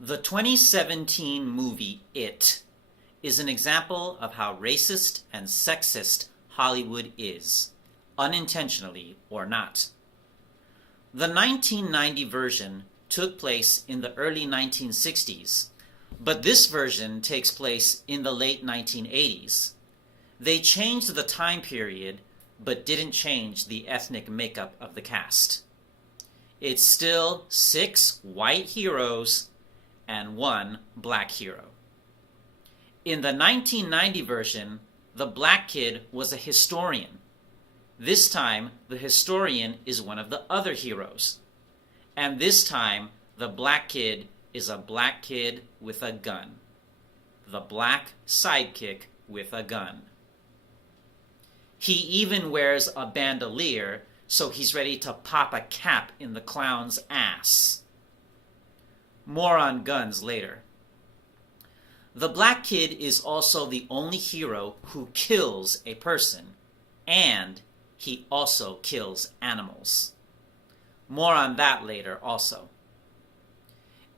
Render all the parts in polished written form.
The 2017 movie It is an example of how racist and sexist Hollywood is, unintentionally or not. The 1990 version took place in the early 1960s, but this version takes place in the late 1980s. They changed the time period, but didn't change the ethnic makeup of the cast. It's still 6 white heroes and 1 black hero. In the 1990 version, the black kid was a historian. This time, the historian is one of the other heroes. And this time, the black kid is a black kid with a gun. The black sidekick with a gun. He even wears a bandolier, so he's ready to pop a cap in the clown's ass. More on guns later. The black kid is also the only hero who kills a person, and he also kills animals. More on that later also.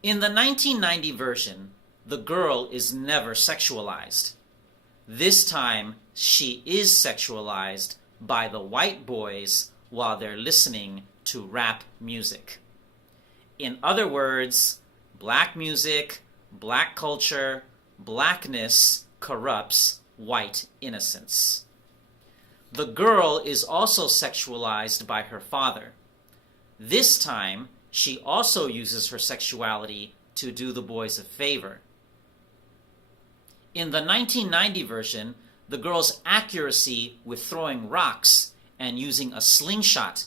In the 1990 version, the girl is never sexualized. This time, she is sexualized by the white boys while they're listening to rap music. In other words, black music, black culture, blackness corrupts white innocence. The girl is also sexualized by her father. This time, she also uses her sexuality to do the boys a favor. In the 1990 version, the girl's accuracy with throwing rocks and using a slingshot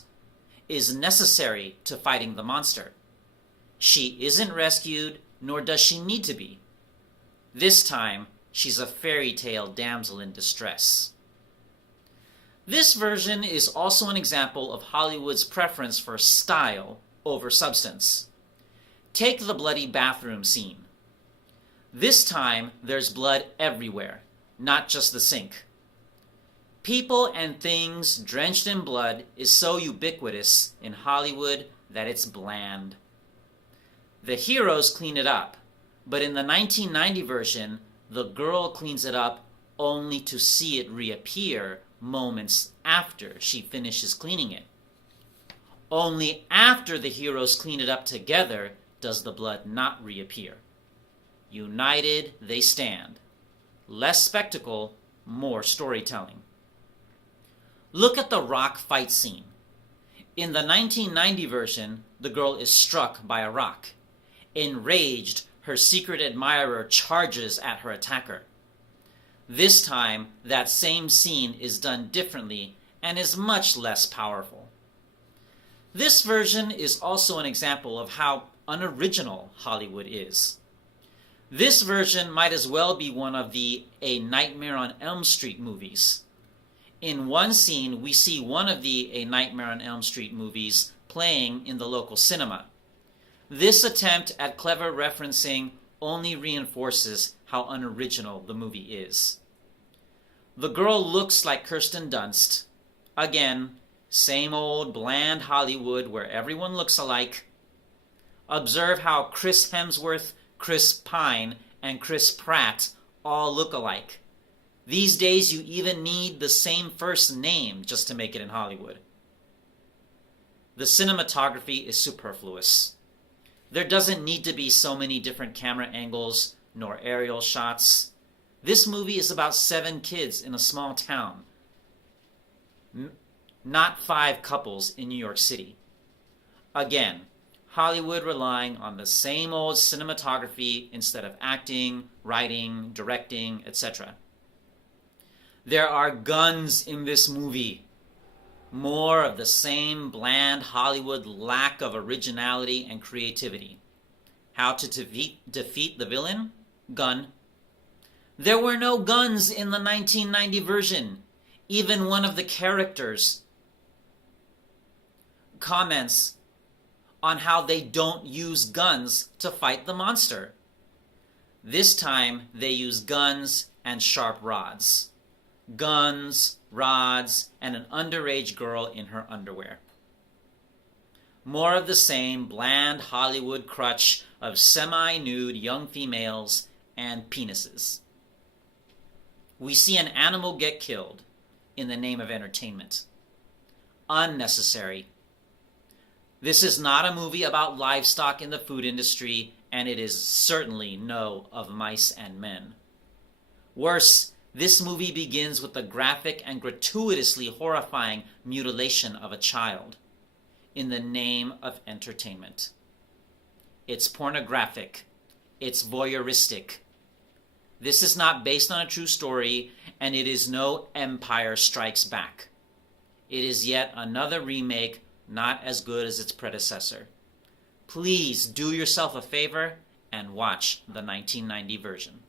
is necessary to fighting the monster. She isn't rescued, nor does she need to be. This time, she's a fairy tale damsel in distress. This version is also an example of Hollywood's preference for style over substance. Take the bloody bathroom scene. This time, there's blood everywhere, not just the sink. People and things drenched in blood is so ubiquitous in Hollywood that it's bland. The heroes clean it up, but in the 1990 version, the girl cleans it up only to see it reappear moments after she finishes cleaning it. Only after the heroes clean it up together does the blood not reappear. United, they stand. Less spectacle, more storytelling. Look at the rock fight scene. In the 1990 version, the girl is struck by a rock. Enraged, her secret admirer charges at her attacker. This time, that same scene is done differently and is much less powerful. This version is also an example of how unoriginal Hollywood is. This version might as well be one of the A Nightmare on Elm Street movies. In one scene, we see one of the A Nightmare on Elm Street movies playing in the local cinema. This attempt at clever referencing only reinforces how unoriginal the movie is. The girl looks like Kirsten Dunst. Again, same old bland Hollywood where everyone looks alike. Observe how Chris Hemsworth, Chris Pine, and Chris Pratt all look alike. These days you even need the same first name just to make it in Hollywood. The cinematography is superfluous. There doesn't need to be so many different camera angles nor aerial shots. This movie is about 7 kids in a small town, not 5 couples in New York City. Again, Hollywood relying on the same old cinematography instead of acting, writing, directing, etc. There are guns in this movie. More of the same bland Hollywood lack of originality and creativity. How to defeat the villain? Gun. There were no guns in the 1990 version. Even one of the characters comments on how they don't use guns to fight the monster. This time, they use guns and sharp rods. Guns, rods, and an underage girl in her underwear. More of the same bland Hollywood crutch of semi-nude young females and penises. We see an animal get killed in the name of entertainment. Unnecessary. This is not a movie about livestock in the food industry, and it is certainly no Of Mice and Men. Worse, this movie begins with the graphic and gratuitously horrifying mutilation of a child in the name of entertainment. It's pornographic. It's voyeuristic. This is not based on a true story, and it is no Empire Strikes Back. It is yet another remake, not as good as its predecessor. Please do yourself a favor and watch the 1990 version.